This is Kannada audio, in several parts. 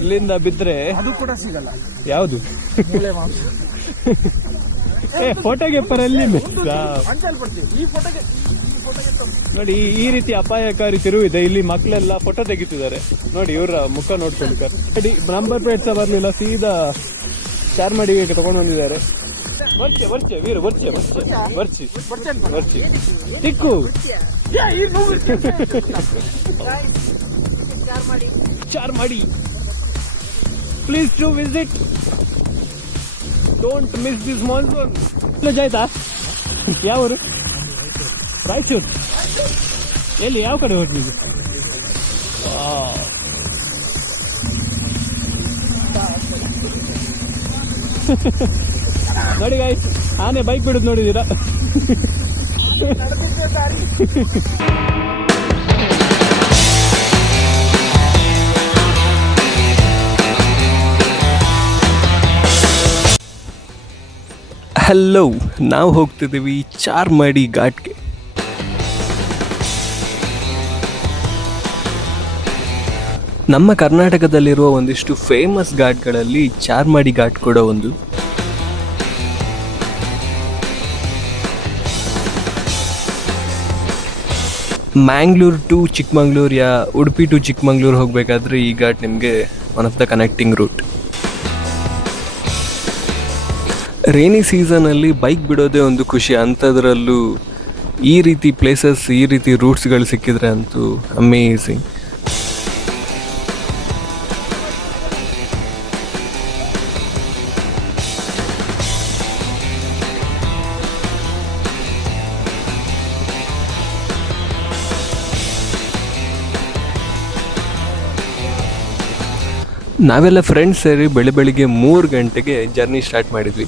ಇಲ್ಲಿಂದ ಬಿದ್ರೆ ಅದು ಕೂಡ ಸಿಗಲ್ಲ. ಯಾವುದು ಮೂಳೆ ಮಾಂಸ. ಫೋಟೋಗೆ ಪರಲ್ಲಿ ಅಂಕಲ್ ಬರ್ತೀವಿ ಈ ಫೋಟೋಗೆ ನೋಡಿ. ಈ ರೀತಿ ಅಪಾಯಕಾರಿ ತಿರುವು ಇದೆ. ಇಲ್ಲಿ ಮಕ್ಕಳೆಲ್ಲ ಫೋಟೋ ತೆಗಿತಿದ್ದಾರೆ ನೋಡಿ. ಇವರ ಮುಖ ನೋಡ್ಕೊಂಡು ನೋಡಿ. ನಂಬರ್ ಪ್ಲೇಟ್ ಸಹ ಬರ್ಲಿಲ್ಲ, ಸೀದಾ ಚಾರ್ಮಾಡಿಗೆ ತಗೊಂಡು ಬಂದಿದ್ದಾರೆ. ಬರ್ಚೆ ಬರ್ಚೆ ವೀರು ಬರ್ಚೆ ಬರ್ಚಿ ಬರ್ಚಿ ಚಿಕ್ಕು Charmadi. Please to visit, don't miss this monsoon. ಜಾಯ್ತಾ ಯಾವರು? ರಾಯಚೂರು. ಎಲ್ಲಿ ಯಾವ ಕಡೆ ಹೊರಟಿದ್ದು? ನೋಡಿ ಗಾಯ್ಸ್, ಆನೆ ಬೈಕ್ ಬಿಡುದು ನೋಡಿದೀರಾ? ಹಲೋ, ನಾವು ಹೋಗ್ತಿದ್ದೀವಿ ಚಾರ್ಮಾಡಿ ಘಾಟ್ಗೆ. ನಮ್ಮ ಕರ್ನಾಟಕದಲ್ಲಿರುವ ಒಂದಿಷ್ಟು ಫೇಮಸ್ ಘಾಟ್ಗಳಲ್ಲಿ ಚಾರ್ಮಾಡಿ ಘಾಟ್ ಕೂಡ ಒಂದು. ಮ್ಯಾಂಗ್ಳೂರ್ ಟು ಚಿಕ್ಕಮಂಗ್ಳೂರು ಯಾ ಉಡುಪಿ ಟು ಚಿಕ್ಕಮಂಗ್ಳೂರು ಹೋಗಬೇಕಾದ್ರೆ ಈ ಘಾಟ್ ನಿಮಗೆ one of the connecting route. Rainy ಸೀಸನಲ್ಲಿ ಬೈಕ್ ಬಿಡೋದೇ ಒಂದು ಖುಷಿ. ಅಂಥದ್ರಲ್ಲೂ ಈ ರೀತಿ ಪ್ಲೇಸಸ್, ಈ ರೀತಿ ರೂಟ್ಸ್ಗಳು ಸಿಕ್ಕಿದ್ರೆ ಅಂತೂ ಅಮೇಝಿಂಗ್. ನಾವೆಲ್ಲ ಫ್ರೆಂಡ್ಸ್ ಸೇರಿ ಬೆಳಿಗ್ಗೆ 3 ಗಂಟೆಗೆ ಜರ್ನಿ ಸ್ಟಾರ್ಟ್ ಮಾಡಿದ್ವಿ.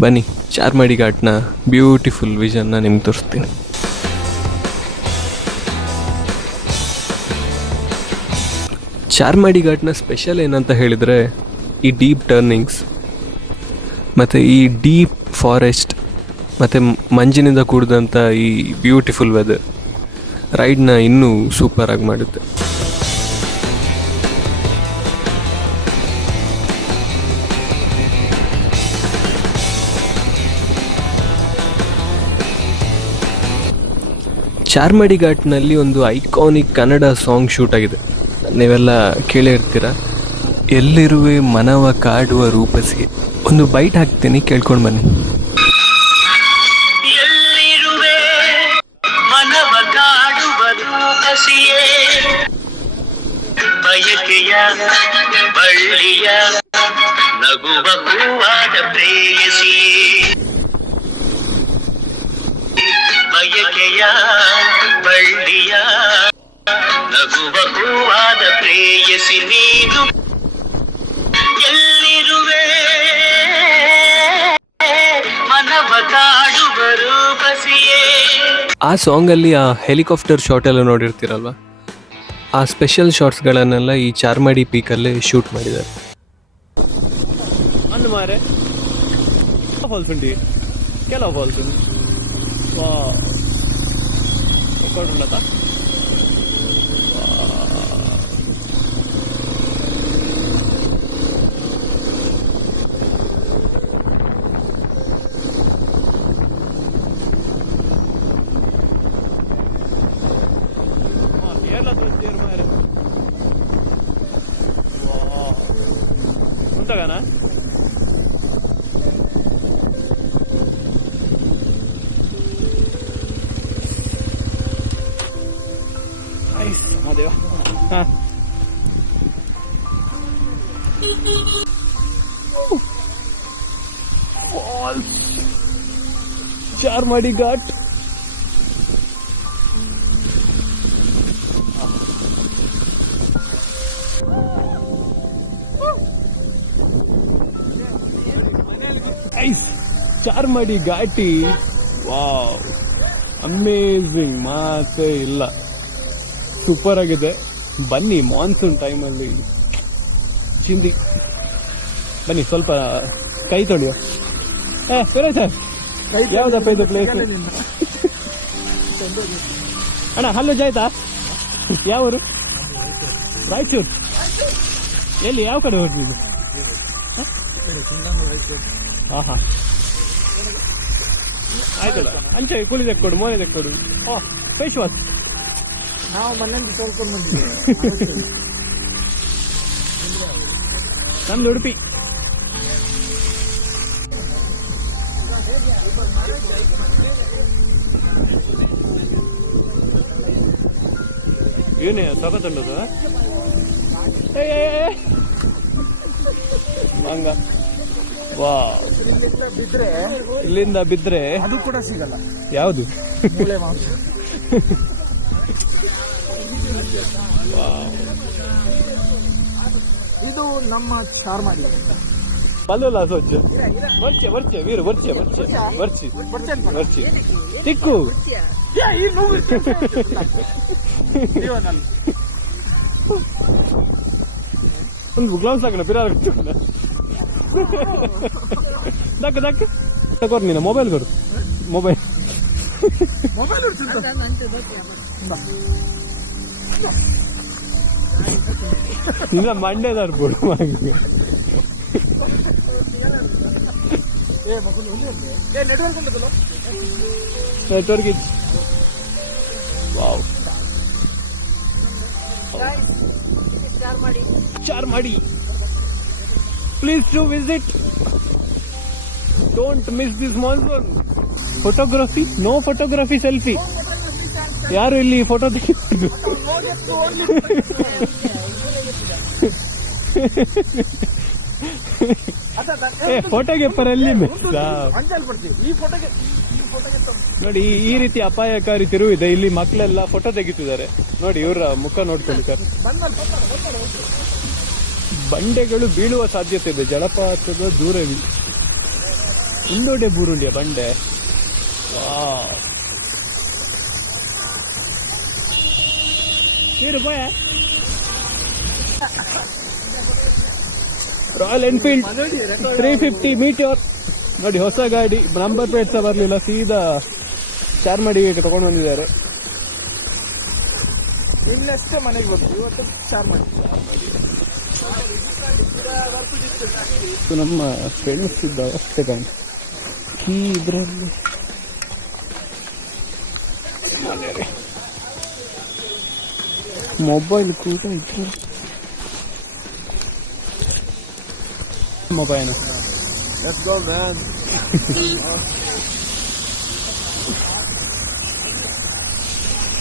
ಬನ್ನಿ, ಚಾರ್ಮಾಡಿ ಘಾಟ್ನ ಬ್ಯೂಟಿಫುಲ್ ವಿಷನ್ನ ನಿಮ್ಗೆ ತೋರಿಸ್ತೀನಿ. ಚಾರ್ಮಾಡಿ ಘಾಟ್ನ ಸ್ಪೆಷಲ್ ಏನಂತ ಹೇಳಿದರೆ ಈ ಡೀಪ್ ಟರ್ನಿಂಗ್ಸ್ ಮತ್ತು ಈ ಡೀಪ್ ಫಾರೆಸ್ಟ್ ಮತ್ತು ಮಂಜಿನಿಂದ ಕೂಡಿದಂಥ ಈ ಬ್ಯೂಟಿಫುಲ್ ವೆದರ್ ರೈಡ್ನ ಇನ್ನೂ ಸೂಪರಾಗಿ ಮಾಡುತ್ತೆ. ಚಾರ್ಮಾಡಿ ಘಾಟ್ನಲ್ಲಿ ಒಂದು ಐಕಾನಿಕ್ ಕನ್ನಡ ಸಾಂಗ್ ಶೂಟ್ ಆಗಿದೆ, ನೀವೆಲ್ಲ ಕೇಳಿರ್ತೀರ. ಎಲ್ಲಿರುವೆ ಮನವ ಕಾಡುವ ರೂಪಸಿಗೆ. ಒಂದು ಬೈಟ್ ಹಾಕ್ತೀನಿ, ಕೇಳ್ಕೊಂಡು ಬನ್ನಿ. ಎಲ್ಲಿರುವೆ ಮನವ ಕಾಡುವ ರೂಪಸಿಯೇ, ಬಯಕೆಯ ಬಳ್ಳಿಯ ನಗುವ ಹೂವಾದ ಪ್ರೇಯಸಿಯೇ, ಬಯಕೆಯ ಬಳ್ಳಿಯ ನಗುವ ಹೂವಾದ ಪ್ರೇಯಸಿ ನೀನು. ಎಲ್ಲಿರುವೆ ಮನವ ಕಾಡುವ ರೂಪಸಿಯೇ. ಆ ಸಾಂಗಲ್ಲಿ ಆ ಹೆಲಿಕಾಪ್ಟರ್ ಶಾಟ್ ಎಲ್ಲ ನೋಡಿರ್ತೀರಲ್ವ, ಆ ಸ್ಪೆಷಲ್ ಶಾಟ್ಸ್ಗಳನ್ನೆಲ್ಲ ಈ ಚಾರ್ಮಾಡಿ ಪೀಕಲ್ಲೇ ಶೂಟ್ ಮಾಡಿದ್ದಾರೆ. ಅನ್ನು ಮಾರೆ ಫಾಲ್ಸ್ ಉಂಟು, ಕೆಲವು ಫಾಲ್ಸ್ ಉಂಟು. ಕೊಡುಲ್ಲತಾ ఉంటగానా? ಅದೇವಾ ಫಾಲ್ಸ್ ಚಾರ್ಮಾಡಿ ಘಾಟ್. ಚಾರ್ಮಾಡಿ ಘಾಟಿ, ವಾವ್, ಅಮೇಝಿಂಗ್, ಮಾತೇ ಇಲ್ಲ, ಸೂಪರ್ ಆಗಿದೆ. ಬನ್ನಿ, ಮಾನ್ಸೂನ್ ಟೈಮಲ್ಲಿ ಚಿಂದಿ. ಬನ್ನಿ, ಸ್ವಲ್ಪ ಕೈ ತೊಳೆಯೋ. ಸರ್ ಯಾವ್ದಪ್ಪ ಇದು ಪ್ಲೇಸ್? ಅಣ್ಣ ಹಲ್ಲು ಜಾಯ್ತಾ? ಯಾವರು? ರಾಯಚೂರು ಎಲ್ಲಿ ಯಾವ ಕಡೆ ಹೋಗ್ತಿದ್ದು? ಹಾ ಹಾ ಆಯ್ತಲ್ಲ, ಅಂಚೆ ಕುಳಿ ತೆಕ್ಕೊಡು, ಮೋನೆ ತೆಕ್ಕೊಡು. ಓ ಫೇಸ್ ವಾಶ್ ನಾವು ಮನೆಯಿಂದ ತೊಳ್ಕೊಂಡು ಬಂದಿದ್ದೇವೆ. ನಮ್ದು ಉಡುಪಿ. ಏನೇ ತಗೋತಂಡದ ಹಂಗ ವಾ, ಬಿದ್ರೆ ಇಲ್ಲಿಂದ ಬಿದ್ರೆ ಅದು ಕೂಡ ಸಿಗಲ್ಲ. ಯಾವುದು? ಮೂಳೆ ಮಾಂಸ. ಇದು ನಮ್ಮ ಚಾರ್ಮಾಡಿ. ಪಲ್ಲಲ್ಲ ಸ್ವಚ್ಛ ವರ್ಚೆ ವರ್ಚೆ ವೀರು ವರ್ಚೆ ವರ್ಚೆ ವರ್ಚಿ ವರ್ಚಿ ಚಿಕ್ಕು ಒಂದು ಗ್ಲೌಸ್ ಹಾಕೋಣ ಬಿರಾರ ದಕ್ಕ ದಕ್ಕ ತಗೋರ್ ನೀನು ಮೊಬೈಲ್ ಕೊಡು. ಮೊಬೈಲ್ ನಿನ್ನ ಮಂಡ್ಯದಾರ್ ಕೊಡು ಹಾಗೆ. ನೆಟ್ವರ್ಕ್ ಇತ್ತು. Wow, Charmadi. Please to visit. Don't miss this monsoon. Photography? No photography, selfie. ಯಾರು ಇಲ್ಲಿ ಫೋಟೋ ತೆಗಿದ್ರು? ಫೋಟೋಗೆ ಪರಲ್ಲಿ ನೋಡಿ, ಈ ರೀತಿ ಅಪಾಯಕಾರಿ ತಿರುವು ಇದೆ. ಇಲ್ಲಿ ಮಕ್ಕಳೆಲ್ಲ ಫೋಟೋ ತೆಗಿತಿದ್ದಾರೆ ನೋಡಿ, ಇವರ ಮುಖ ನೋಡ್ಕೊಂಡಿದ್ದಾರೆ. ಬಂಡೆಗಳು ಬೀಳುವ ಸಾಧ್ಯತೆ ಇದೆ, ಜಲಪಾತದ ದೂರವಿದೆ. ಇಂಡೋಡೆ ಬೂರುಂಡಿಯ ಬಂಡೆ. ರಾಯಲ್ ಎನ್ಫೀಲ್ಡ್ 350 ಮೀಟರ್ ನೋಡಿ, ಹೊಸ ಗಾಡಿ, ನಂಬರ್ ಪ್ಲೇಟ್ ಸಹ ಬರಲಿಲ್ಲ, ಸೀದಾ ಚಾರ್ಮಾಡಿಗೆ ತಗೊಂಡು ಬಂದಿದ್ದಾರೆ. ಇನ್ನೆಷ್ಟು ಮನೆಗೆ ಬಂತು ಇವತ್ತು ಚಾರ್ಮಾಡಿ. ನಮ್ಮ ಫ್ರೆಂಡ್ಸ್ ಇದ್ದ ಅಷ್ಟೇ ಕಾಣ ಇದರಲ್ಲಿ. ಮೊಬೈಲ್ ಕೂಡ ಇತ್ತು. Mobile Let's go, man.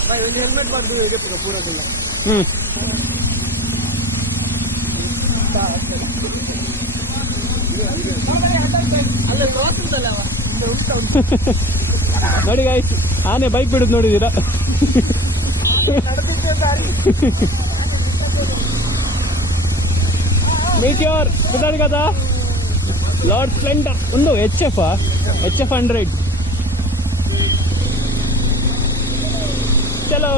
Bhai ಒಂದು ಹೆಲ್ಮೆಟ್ ಬಂದು ಇದೆ ಪೂರದಿಲ್ಲ. ನೋಡಿ ಗಾಯ್ಸ್, ಆನೆ ಬೈಕ್ ಬಿಡುದು ನೋಡಿದೀರಾ? ಮೀಟಿಯೋರ್ ಬಿದ್ದಾಡಿ కదా, ಲಾರ್ಡ್ ಸ್ಪ್ಲೆಂಡರ್ ಒಂದು HF 100. ಚಲೋ,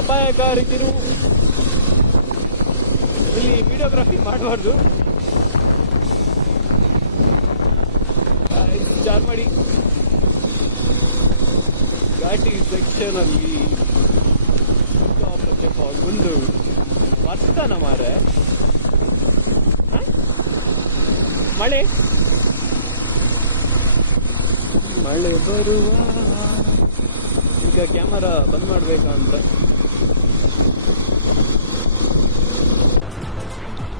ಅಪಾಯಕಾರಿ ತಿರುವು. ಇಲ್ಲಿ ವಿಡಿಯೋಗ್ರಫಿ ಮಾಡಬಾರ್ದು. ಚಾರ್ಮಾಡಿ ಘಾಟಿ ಸೆಕ್ಷನ್ ಅಲ್ಲಿ ಒಂದು ವರ್ತನ ಮಾರೆ. ಮಳೆ ಬರುವ, ಈಗ ಕ್ಯಾಮರಾ ಬಂದ್ ಮಾಡ್ಬೇಕಂತ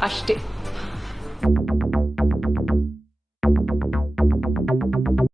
ಅಷ್ಟೇ.